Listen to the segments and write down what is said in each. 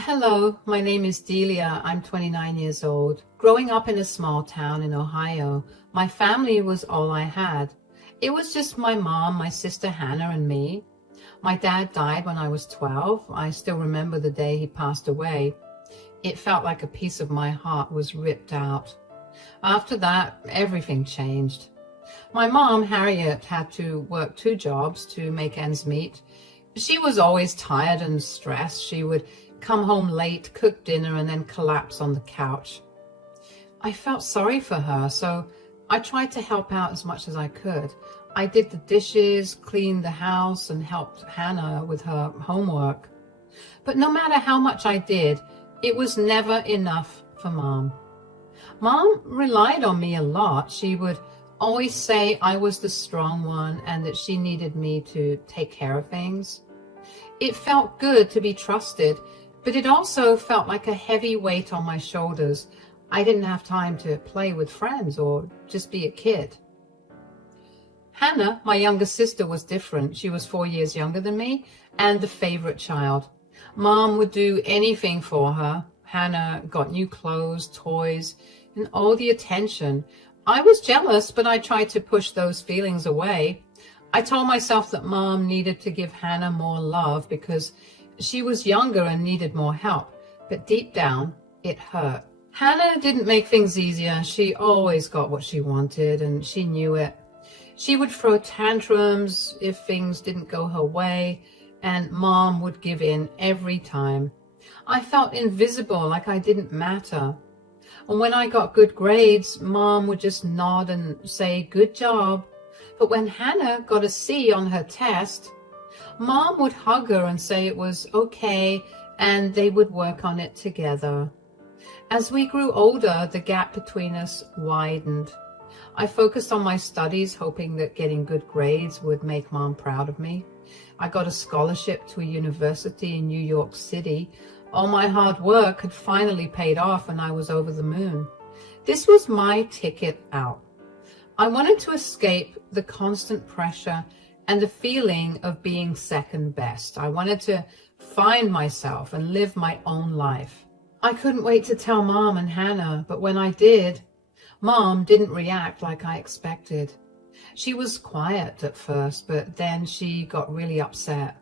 Hello, my name is Delia. I'm 29 years old. Growing up in a small town in Ohio, my family was all I had. It was just my mom, my sister Hannah, and me. My dad died when I was 12. I still remember the day he passed away. It felt like a piece of my heart was ripped out. After that, everything changed. My mom, Harriet, had to work 2 jobs to make ends meet. She was always tired and stressed. She would come home late, cook dinner, and then collapse on the couch. I felt sorry for her, so I tried to help out as much as I could. I did the dishes, cleaned the house, and helped Hannah with her homework. But no matter how much I did, it was never enough for Mom. Mom relied on me a lot. She would always say I was the strong one and that she needed me to take care of things. It felt good to be trusted, but it also felt like a heavy weight on my shoulders. I didn't have time to play with friends or just be a kid. Hannah, my younger sister, was different. She was 4 years younger than me and the favorite child. Mom would do anything for her. Hannah got new clothes, toys, and all the attention. I was jealous, but I tried to push those feelings away. I told myself that Mom needed to give Hannah more love because she was younger and needed more help, but deep down, it hurt. Hannah didn't make things easier. She always got what she wanted, and she knew it. She would throw tantrums if things didn't go her way, and Mom would give in every time. I felt invisible, like I didn't matter. And when I got good grades, Mom would just nod and say, "Good job." But when Hannah got a C on her test, Mom would hug her and say it was okay, and they would work on it together. As we grew older, the gap between us widened. I focused on my studies, hoping that getting good grades would make Mom proud of me. I got a scholarship to a university in New York City. All my hard work had finally paid off, and I was over the moon. This was my ticket out. I wanted to escape the constant pressure and the feeling of being second best. I wanted to find myself and live my own life. I couldn't wait to tell Mom and Hannah, but when I did, Mom didn't react like I expected. She was quiet at first, but then she got really upset.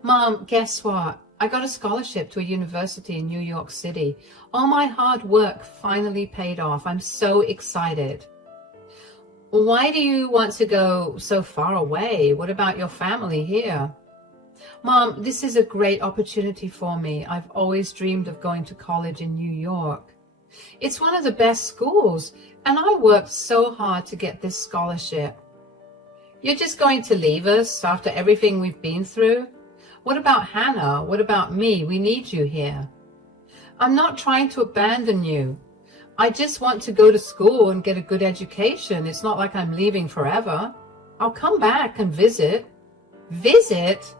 "Mom, guess what? I got a scholarship to a university in New York City. All my hard work finally paid off. I'm so excited." "Why do you want to go so far away? What about your family here?" "Mom, this is a great opportunity for me. I've always dreamed of going to college in New York. It's one of the best schools, and I worked so hard to get this scholarship." "You're just going to leave us after everything we've been through? What about Hannah? What about me? We need you here." "I'm not trying to abandon you. I just want to go to school and get a good education. It's not like I'm leaving forever. I'll come back and visit." "Visit?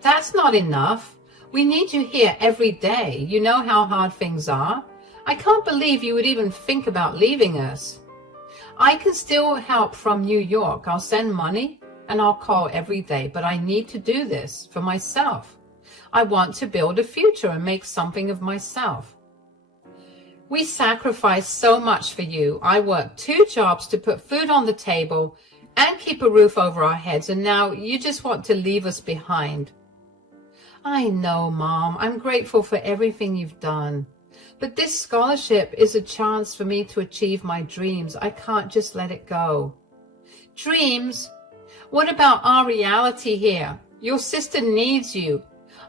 That's not enough. We need you here every day. You know how hard things are. I can't believe you would even think about leaving us." "I can still help from New York. I'll send money and I'll call every day, but I need to do this for myself. I want to build a future and make something of myself. We sacrificed so much for you. I worked 2 jobs to put food on the table and keep a roof over our heads, and now you just want to leave us behind." "I know, Mom. I'm grateful for everything you've done. But this scholarship is a chance for me to achieve my dreams. I can't just let it go." "Dreams? What about our reality here? Your sister needs you.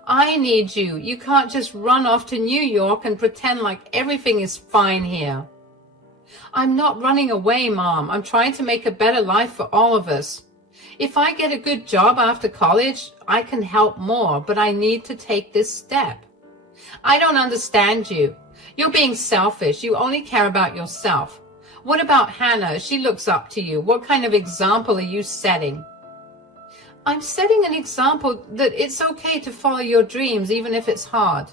I need you. You can't just run off to New York and pretend like everything is fine here." "I'm not running away, Mom. I'm trying to make a better life for all of us. If I get a good job after college, I can help more, but I need to take this step." "I don't understand you. You're being selfish. You only care about yourself. What about Hannah? She looks up to you. What kind of example are you setting?" "I'm setting an example that it's okay to follow your dreams, even if it's hard.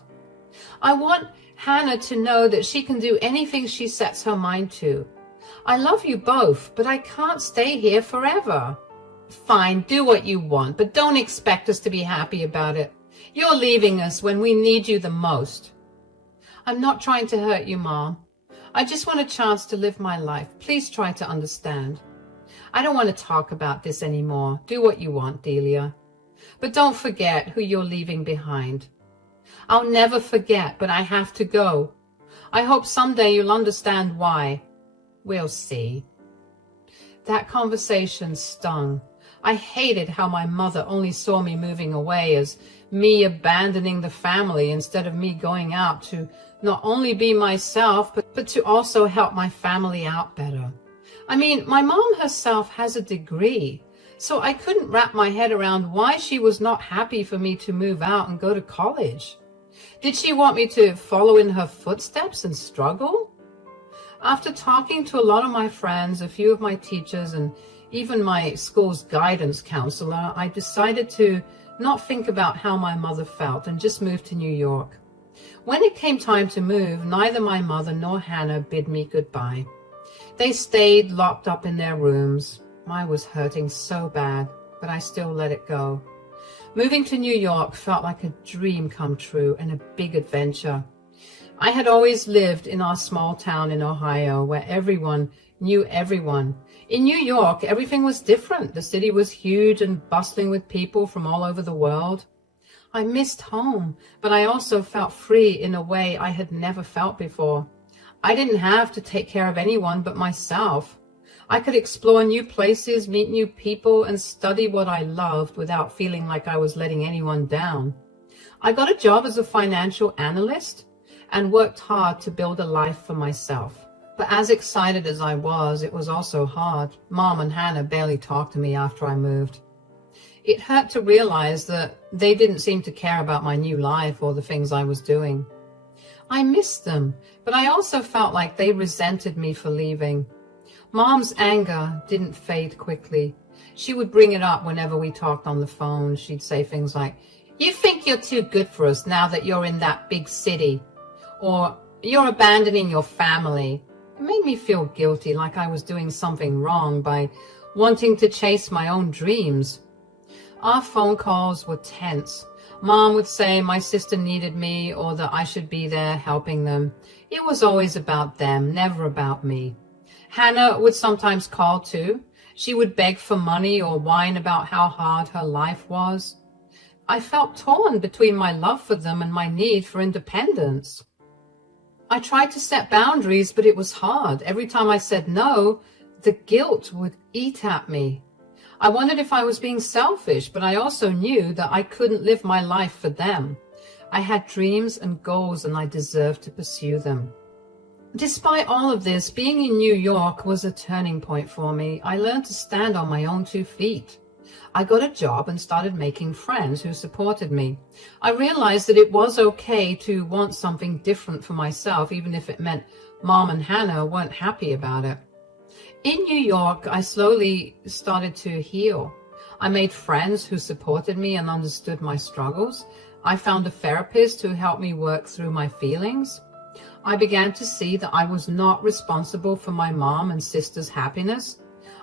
I want Hannah to know that she can do anything she sets her mind to. I love you both, but I can't stay here forever." "Fine, do what you want, but don't expect us to be happy about it. You're leaving us when we need you the most. I'm not trying to hurt you, Mom. I just want a chance to live my life. Please try to understand. I don't want to talk about this anymore. Do what you want, Delia. But don't forget who you're leaving behind. I'll never forget, but I have to go. I hope someday you'll understand why. We'll see. That conversation stung. I hated how my mother only saw me moving away as me abandoning the family instead of me going out to not only be myself, but to also help my family out better. I mean, my mom herself has a degree, so I couldn't wrap my head around why she was not happy for me to move out and go to college. Did she want me to follow in her footsteps and struggle? After talking to a lot of my friends, a few of my teachers, and even my school's guidance counselor, I decided to not think about how my mother felt and just move to New York. When it came time to move, neither my mother nor Hannah bid me goodbye. They stayed locked up in their rooms. I was hurting so bad, but I still let it go. Moving to New York felt like a dream come true and a big adventure. I had always lived in our small town in Ohio where everyone knew everyone. In New York, everything was different. The city was huge and bustling with people from all over the world. I missed home, but I also felt free in a way I had never felt before. I didn't have to take care of anyone but myself. I could explore new places, meet new people, and study what I loved without feeling like I was letting anyone down. I got a job as a financial analyst and worked hard to build a life for myself. But as excited as I was, it was also hard. Mom and Hannah barely talked to me after I moved. It hurt to realize that they didn't seem to care about my new life or the things I was doing. I missed them, but I also felt like they resented me for leaving. Mom's anger didn't fade quickly. She would bring it up whenever we talked on the phone. She'd say things like, "You think you're too good for us now that you're in that big city," or "You're abandoning your family." It made me feel guilty, like I was doing something wrong by wanting to chase my own dreams. Our phone calls were tense. Mom would say my sister needed me or that I should be there helping them. It was always about them, never about me. Hannah would sometimes call too. She would beg for money or whine about how hard her life was. I felt torn between my love for them and my need for independence. I tried to set boundaries, but it was hard. Every time I said no, the guilt would eat at me. I wondered if I was being selfish, but I also knew that I couldn't live my life for them. I had dreams and goals, and I deserved to pursue them. Despite all of this, being in New York was a turning point for me. I learned to stand on my own 2 feet. I got a job and started making friends who supported me. I realized that it was okay to want something different for myself, even if it meant Mom and Hannah weren't happy about it. In New York, I slowly started to heal. I made friends who supported me and understood my struggles. I found a therapist who helped me work through my feelings. I began to see that I was not responsible for my mom and sister's happiness.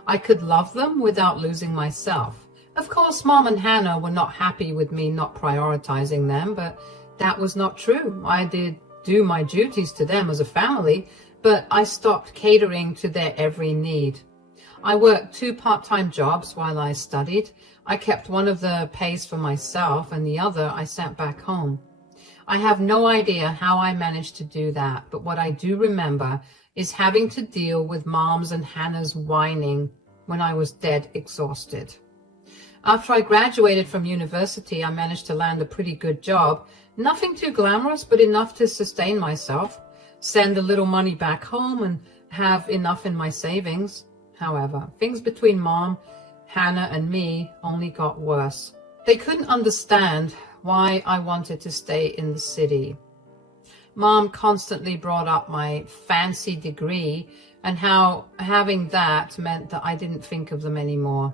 I could love them without losing myself. Of course, Mom and Hannah were not happy with me not prioritizing them, but that was not true. I did do my duties to them as a family, but I stopped catering to their every need. I worked 2 part-time jobs while I studied. I kept one of the pays for myself and the other I sent back home. I have no idea how I managed to do that, but what I do remember is having to deal with Mom's and Hannah's whining when I was dead exhausted. After I graduated from university, I managed to land a pretty good job. Nothing too glamorous, but enough to sustain myself, send a little money back home, and have enough in my savings. However, things between Mom, Hannah, and me only got worse. They couldn't understand why I wanted to stay in the city. Mom constantly brought up my fancy degree and how having that meant that I didn't think of them anymore.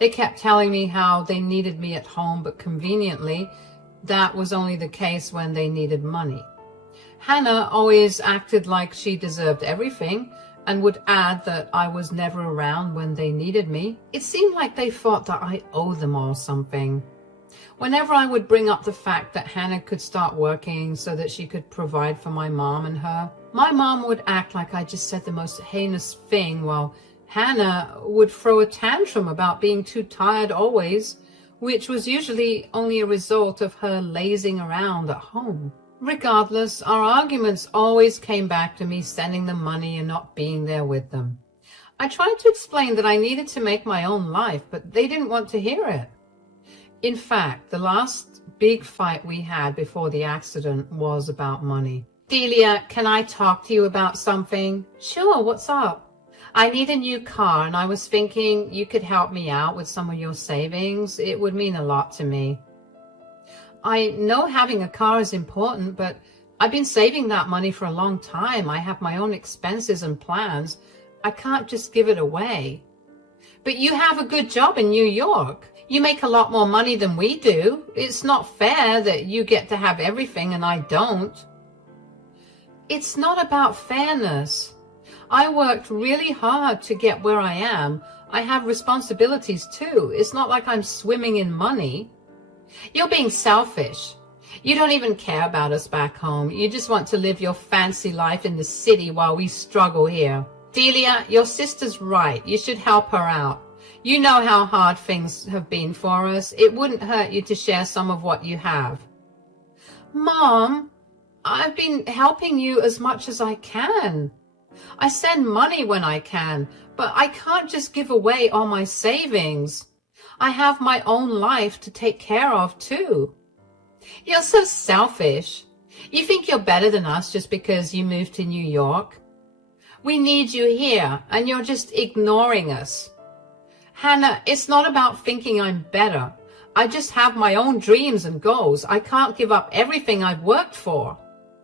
They kept telling me how they needed me at home, but conveniently, that was only the case when they needed money. Hannah always acted like she deserved everything and would add that I was never around when they needed me. It seemed like they thought that I owed them all something. Whenever I would bring up the fact that Hannah could start working so that she could provide for my mom and her, my mom would act like I just said the most heinous thing, while Hannah would throw a tantrum about being too tired always, which was usually only a result of her lazing around at home. Regardless, our arguments always came back to me sending them money and not being there with them. I tried to explain that I needed to make my own life, but they didn't want to hear it. In fact, the last big fight we had before the accident was about money. Delia, can I talk to you about something? Sure, what's up? I need a new car, and I was thinking you could help me out with some of your savings. It would mean a lot to me. I know having a car is important, but I've been saving that money for a long time. I have my own expenses and plans. I can't just give it away. But you have a good job in New York. You make a lot more money than we do. It's not fair that you get to have everything and I don't. It's not about fairness. I worked really hard to get where I am. I have responsibilities too. It's not like I'm swimming in money. You're being selfish. You don't even care about us back home. You just want to live your fancy life in the city while we struggle here. Delia, your sister's right. You should help her out. You know how hard things have been for us. It wouldn't hurt you to share some of what you have. Mom, I've been helping you as much as I can. I send money when I can, but I can't just give away all my savings. I have my own life to take care of too. You're so selfish. You think you're better than us just because you moved to New York. We need you here, and you're just ignoring us. Hannah, it's not about thinking I'm better. I just have my own dreams and goals. I can't give up everything I've worked for.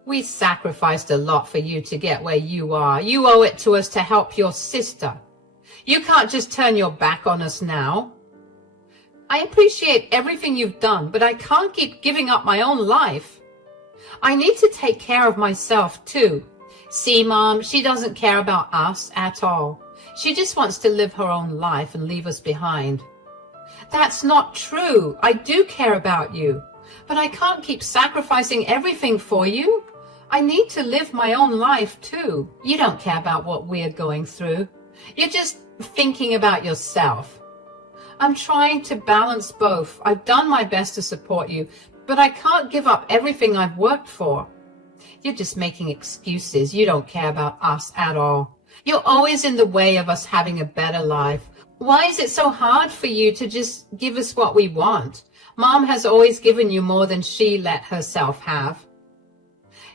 We sacrificed a lot for you to get where you are. You owe it to us to help your sister. You can't just turn your back on us now. I appreciate everything you've done, but I can't keep giving up my own life. I need to take care of myself too. See, Mom, she doesn't care about us at all. She just wants to live her own life and leave us behind. That's not true. I do care about you, but I can't keep sacrificing everything for you. I need to live my own life too. You don't care about what we're going through. You're just thinking about yourself. I'm trying to balance both. I've done my best to support you, but I can't give up everything I've worked for. You're just making excuses. You don't care about us at all. You're always in the way of us having a better life. Why is it so hard for you to just give us what we want? Mom has always given you more than she let herself have.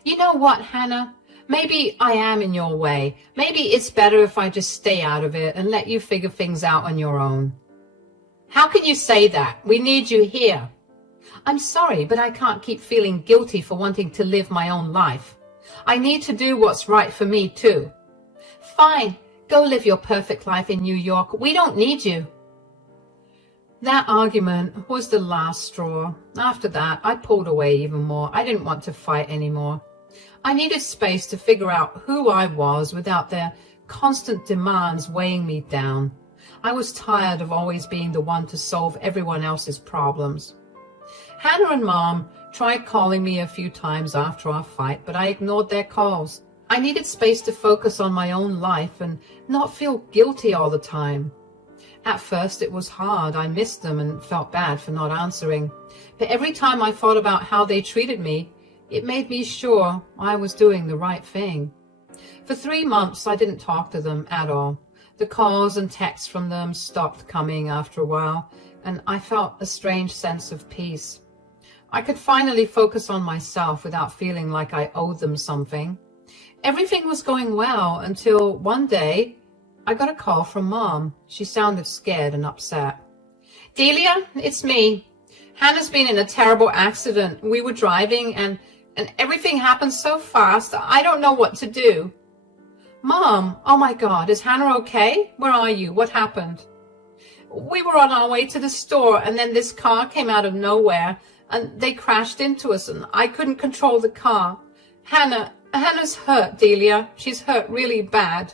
You know what, Hannah? Maybe I am in your way. Maybe it's better if I just stay out of it and let you figure things out on your own. How can you say that? We need you here. I'm sorry, but I can't keep feeling guilty for wanting to live my own life. I need to do what's right for me too. Fine, go live your perfect life in New York. We don't need you. That argument was the last straw. After that, I pulled away even more. I didn't want to fight anymore. I needed space to figure out who I was without their constant demands weighing me down. I was tired of always being the one to solve everyone else's problems. Hannah and Mom tried calling me a few times after our fight, but I ignored their calls. I needed space to focus on my own life and not feel guilty all the time. At first it was hard. I missed them and felt bad for not answering. But every time I thought about how they treated me, it made me sure I was doing the right thing. For 3 months I didn't talk to them at all. The calls and texts from them stopped coming after a while, and I felt a strange sense of peace. I could finally focus on myself without feeling like I owed them something. Everything was going well until one day I got a call from Mom. She sounded scared and upset. Delia, it's me. Hannah's been in a terrible accident. We were driving and everything happened so fast. I don't know what to do. Mom, oh my God, is Hannah okay? Where are you? What happened? We were on our way to the store and then this car came out of nowhere and they crashed into us and I couldn't control the car. Hannah's hurt, Delia. She's hurt really bad.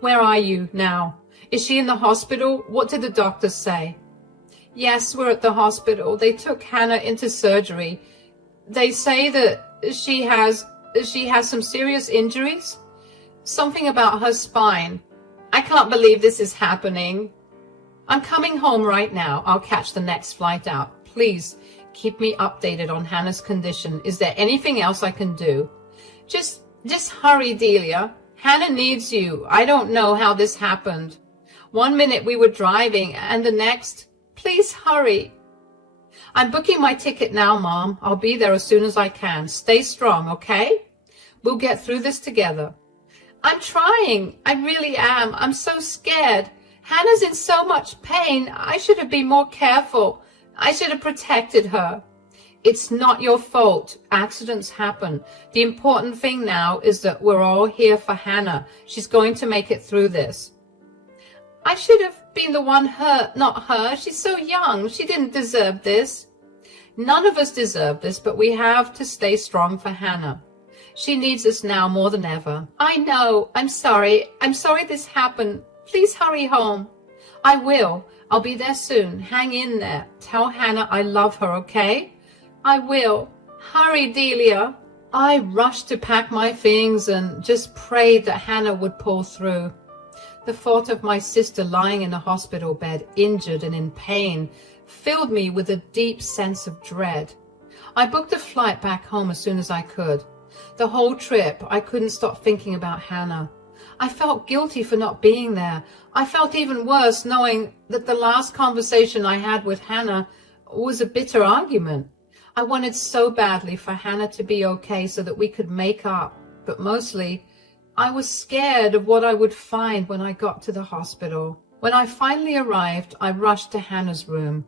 Where are you now? Is she in the hospital? What did the doctors say? Yes, we're at the hospital. They took Hannah into surgery. They say that she has some serious injuries. Something about her spine. I can't believe this is happening. I'm coming home right now. I'll catch the next flight out. Please keep me updated on Hannah's condition. Is there anything else I can do? Just hurry, Delia. Hannah needs you. I don't know how this happened. One minute we were driving and the next, please hurry. I'm booking my ticket now, Mom. I'll be there as soon as I can. Stay strong, okay? We'll get through this together. I'm trying. I really am. I'm so scared. Hannah's in so much pain. I should have been more careful. I should have protected her. It's not your fault. Accidents happen. The important thing now is that we're all here for Hannah. She's going to make it through this. I should have been the one hurt, not her. She's so young. She didn't deserve this. None of us deserve this, but we have to stay strong for Hannah. She needs us now more than ever. I know. I'm sorry. I'm sorry this happened. Please hurry home. I will. I'll be there soon. Hang in there. Tell Hannah I love her, okay? I will. Hurry, Delia. I rushed to pack my things and just prayed that Hannah would pull through. The thought of my sister lying in a hospital bed, injured and in pain, filled me with a deep sense of dread. I booked a flight back home as soon as I could. The whole trip, I couldn't stop thinking about Hannah. I felt guilty for not being there. I felt even worse knowing that the last conversation I had with Hannah was a bitter argument. I wanted so badly for Hannah to be okay so that we could make up, but mostly I was scared of what I would find when I got to the hospital. When I finally arrived, I rushed to Hannah's room.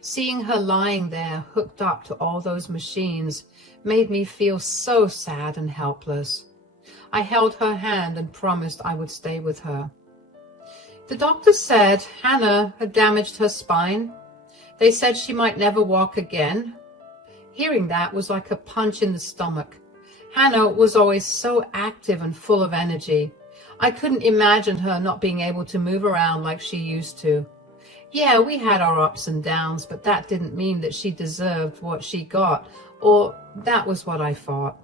Seeing her lying there, hooked up to all those machines, made me feel so sad and helpless. I held her hand and promised I would stay with her. The doctor said Hannah had damaged her spine. They said she might never walk again. Hearing that was like a punch in the stomach. Hannah was always so active and full of energy. I couldn't imagine her not being able to move around like she used to. Yeah, we had our ups and downs, but that didn't mean that she deserved what she got, or that was what I thought.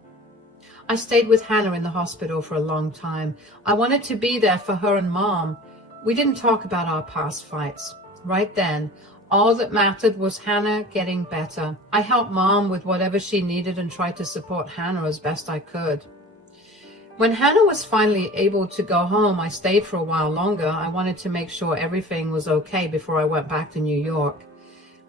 I stayed with Hannah in the hospital for a long time. I wanted to be there for her and Mom. We didn't talk about our past fights. Right then, all that mattered was Hannah getting better. I helped Mom with whatever she needed and tried to support Hannah as best I could. When Hannah was finally able to go home, I stayed for a while longer. I wanted to make sure everything was okay before I went back to New York.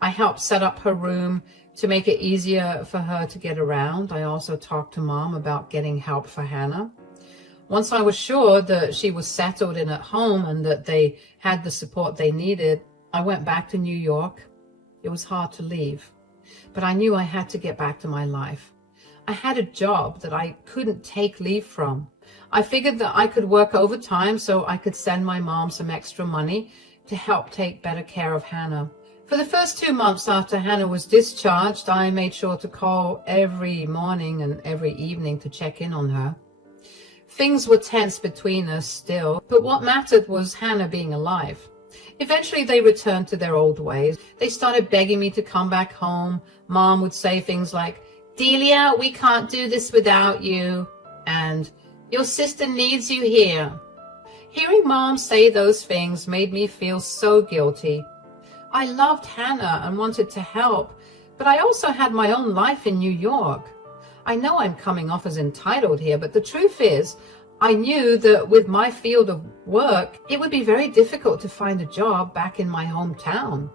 I helped set up her room to make it easier for her to get around. I also talked to Mom about getting help for Hannah. Once I was sure that she was settled in at home and that they had the support they needed, I went back to New York. It was hard to leave, but I knew I had to get back to my life. I had a job that I couldn't take leave from. I figured that I could work overtime so I could send my mom some extra money to help take better care of Hannah. For the first 2 months after Hannah was discharged, I made sure to call every morning and every evening to check in on her. Things were tense between us still, but what mattered was Hannah being alive. Eventually they returned to their old ways. They started begging me to come back home. Mom would say things like, "Delia, we can't do this without you," and "Your sister needs you here." Hearing Mom say those things made me feel so guilty. I loved Hannah and wanted to help, but I also had my own life in New York. I know I'm coming off as entitled here, but the truth is, I knew that with my field of work, it would be very difficult to find a job back in my hometown.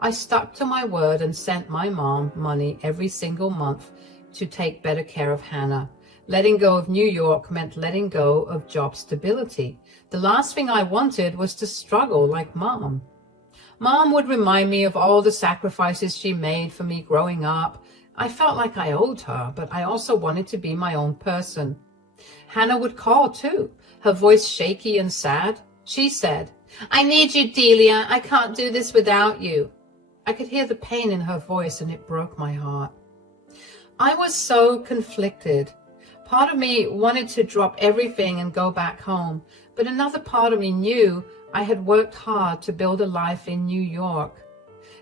I stuck to my word and sent my mom money every single month to take better care of Hannah. Letting go of New York meant letting go of job stability. The last thing I wanted was to struggle like Mom. Mom would remind me of all the sacrifices she made for me growing up. I felt like I owed her, but I also wanted to be my own person. Hannah would call too, her voice shaky and sad. She said, "I need you, Delia. I can't do this without you." I could hear the pain in her voice and it broke my heart. I was so conflicted. Part of me wanted to drop everything and go back home, but another part of me knew I had worked hard to build a life in New York.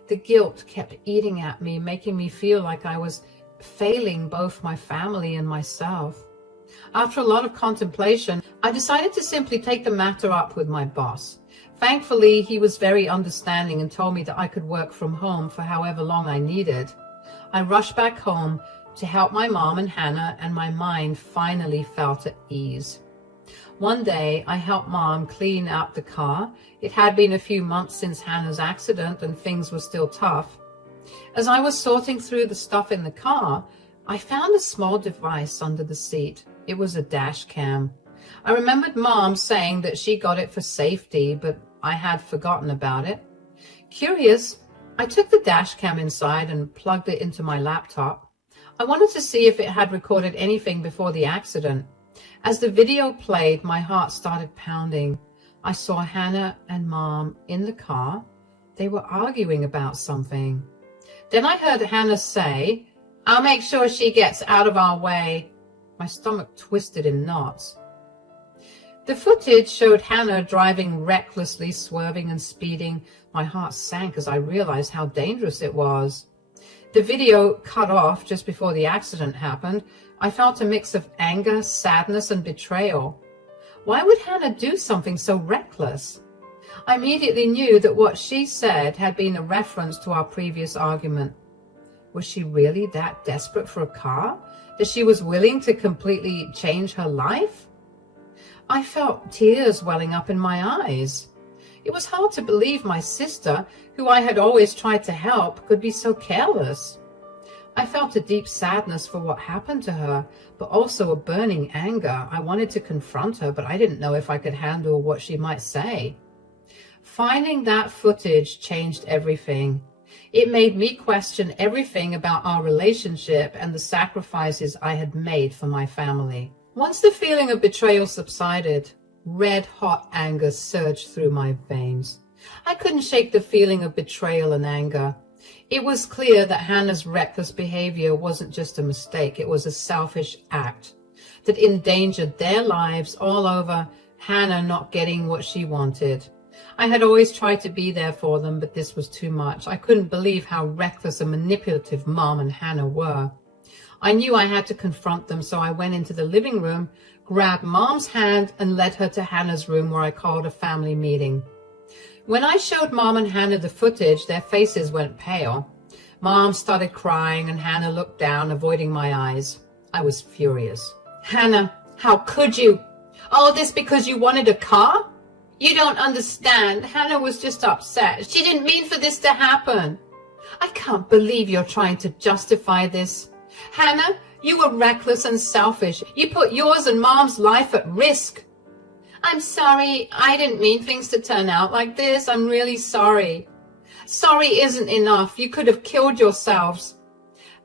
The guilt kept eating at me, making me feel like I was failing both my family and myself. After a lot of contemplation, I decided to simply take the matter up with my boss. Thankfully, he was very understanding and told me that I could work from home for however long I needed. I rushed back home to help my mom and Hannah, and my mind finally felt at ease. One day, I helped Mom clean out the car. It had been a few months since Hannah's accident and things were still tough. As I was sorting through the stuff in the car, I found a small device under the seat. It was a dash cam. I remembered Mom saying that she got it for safety, but I had forgotten about it. Curious, I took the dash cam inside and plugged it into my laptop. I wanted to see if it had recorded anything before the accident. As the video played, my heart started pounding. I saw Hannah and Mom in the car. They were arguing about something. Then I heard Hannah say, "I'll make sure she gets out of our way." My stomach twisted in knots. The footage showed Hannah driving recklessly, swerving and speeding. My heart sank as I realized how dangerous it was. The video cut off just before the accident happened. I felt a mix of anger, sadness, and betrayal. Why would Hannah do something so reckless? I immediately knew that what she said had been a reference to our previous argument. Was she really that desperate for a car, that she was willing to completely change her life? I felt tears welling up in my eyes. It was hard to believe my sister, who I had always tried to help, could be so careless. I felt a deep sadness for what happened to her, but also a burning anger. I wanted to confront her, but I didn't know if I could handle what she might say. Finding that footage changed everything. It made me question everything about our relationship and the sacrifices I had made for my family. Once the feeling of betrayal subsided, red-hot anger surged through my veins. I couldn't shake the feeling of betrayal and anger. It was clear that Hannah's reckless behavior wasn't just a mistake. It was a selfish act that endangered their lives all over Hannah not getting what she wanted. I had always tried to be there for them, but this was too much. I couldn't believe how reckless and manipulative Mom and Hannah were. I knew I had to confront them, so I went into the living room, grabbed Mom's hand, and led her to Hannah's room, where I called a family meeting. When I showed Mom and Hannah the footage, their faces went pale. Mom started crying, and Hannah looked down, avoiding my eyes. I was furious. "Hannah, how could you? All this because you wanted a car? You don't understand. Hannah was just upset. She didn't mean for this to happen. I can't believe you're trying to justify this. Hannah, you were reckless and selfish. You put yours and Mom's life at risk." "I'm sorry. I didn't mean things to turn out like this. I'm really sorry." "Sorry isn't enough. You could have killed yourselves.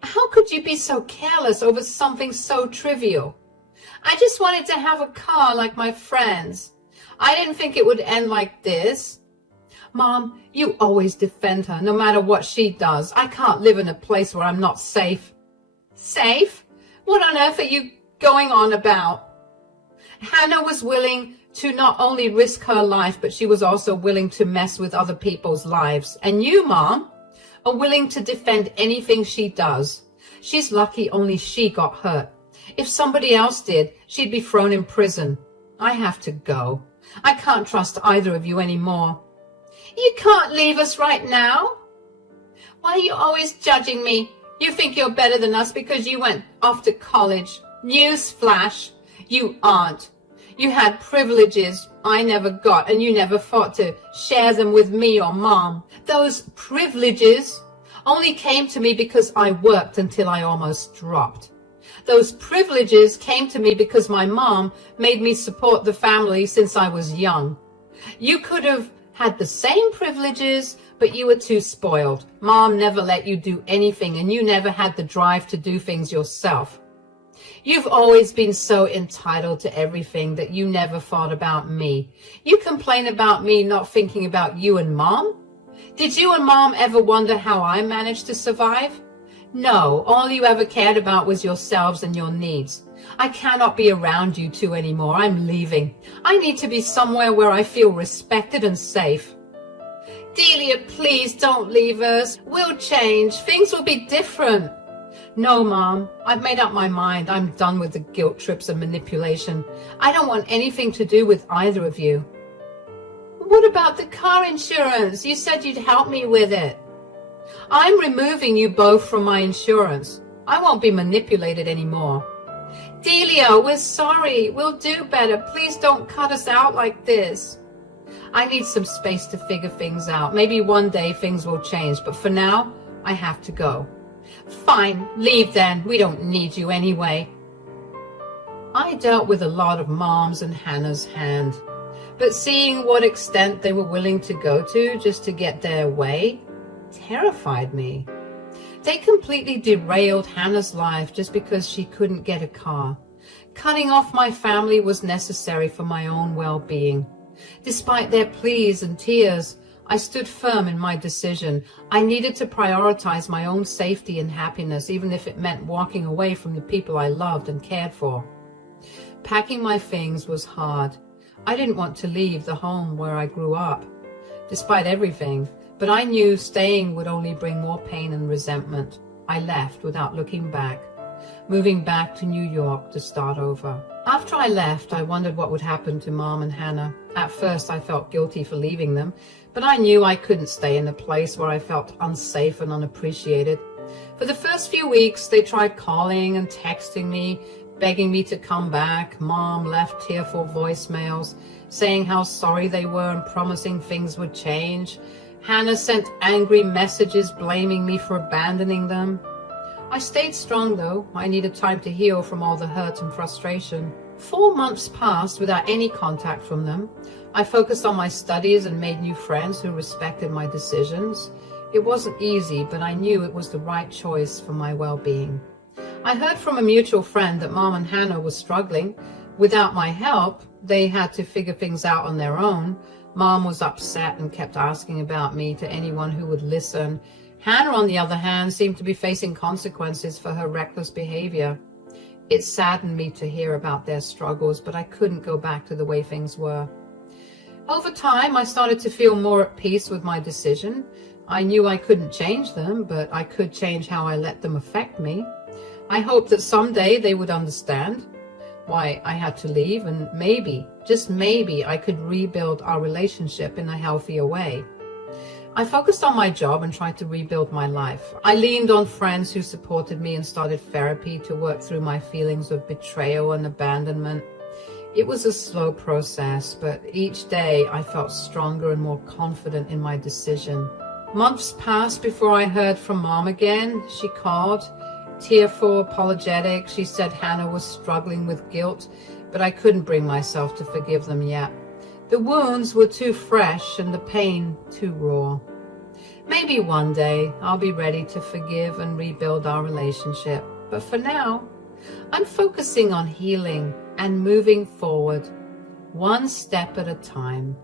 How could you be so careless over something so trivial? I just wanted to have a car like my friends. I didn't think it would end like this." "Mom, you always defend her, no matter what she does. I can't live in a place where I'm not safe." "Safe? What on earth are you going on about?" Hannah was willing to not only risk her life, but she was also willing to mess with other people's lives. And you, Mom, are willing to defend anything she does. She's lucky only she got hurt. If somebody else did, she'd be thrown in prison. I have to go. I can't trust either of you anymore." "You can't leave us right now. Why are you always judging me? You think you're better than us because you went off to college. Newsflash, you aren't. You had privileges I never got, and you never fought to share them with me or Mom. Those privileges only came to me because I worked until I almost dropped. Those privileges came to me because my mom made me support the family since I was young. You could have had the same privileges, but you were too spoiled. Mom never let you do anything, and you never had the drive to do things yourself. You've always been so entitled to everything that you never thought about me. You complain about me not thinking about you and Mom? Did you and Mom ever wonder how I managed to survive? No, all you ever cared about was yourselves and your needs. I cannot be around you two anymore. I'm leaving. I need to be somewhere where I feel respected and safe. Delia, please don't leave us. We'll change. Things will be different. No, Mom, I've made up my mind. I'm done with the guilt trips and manipulation. I don't want anything to do with either of you. What about the car insurance? You said you'd help me with it. I'm removing you both from my insurance. I won't be manipulated anymore. Delia, we're sorry. We'll do better. Please don't cut us out like this. I need some space to figure things out. Maybe one day things will change, but for now, I have to go. Fine, leave then. We don't need you anyway. I dealt with a lot of Mom's and Hannah's hand, but seeing what extent they were willing to go to just to get their way terrified me. They completely derailed Hannah's life just because she couldn't get a car. Cutting off my family was necessary for my own well-being. Despite their pleas and tears, I stood firm in my decision. I needed to prioritize my own safety and happiness, even if it meant walking away from the people I loved and cared for. Packing my things was hard. I didn't want to leave the home where I grew up, despite everything, but I knew staying would only bring more pain and resentment. I left without looking back, moving back to New York to start over. After I left, I wondered what would happen to Mom and Hannah. At first, I felt guilty for leaving them, but I knew I couldn't stay in a place where I felt unsafe and unappreciated. For the first few weeks, they tried calling and texting me, begging me to come back. Mom left tearful voicemails, saying how sorry they were and promising things would change. Hannah sent angry messages blaming me for abandoning them. I stayed strong though. I needed time to heal from all the hurt and frustration. 4 months passed without any contact from them. I focused on my studies and made new friends who respected my decisions. It wasn't easy, but I knew it was the right choice for my well-being. I heard from a mutual friend that Mom and Hannah were struggling. Without my help, they had to figure things out on their own. Mom was upset and kept asking about me to anyone who would listen. Hannah, on the other hand, seemed to be facing consequences for her reckless behavior. It saddened me to hear about their struggles, but I couldn't go back to the way things were. Over time, I started to feel more at peace with my decision. I knew I couldn't change them, but I could change how I let them affect me. I hoped that someday they would understand why I had to leave, and maybe, just maybe, I could rebuild our relationship in a healthier way. I focused on my job and tried to rebuild my life. I leaned on friends who supported me and started therapy to work through my feelings of betrayal and abandonment. It was a slow process, but each day I felt stronger and more confident in my decision. Months passed before I heard from Mom again. She called, tearful, apologetic. She said Hannah was struggling with guilt, but I couldn't bring myself to forgive them yet. The wounds were too fresh and the pain too raw. Maybe one day I'll be ready to forgive and rebuild our relationship. But for now, I'm focusing on healing and moving forward, one step at a time.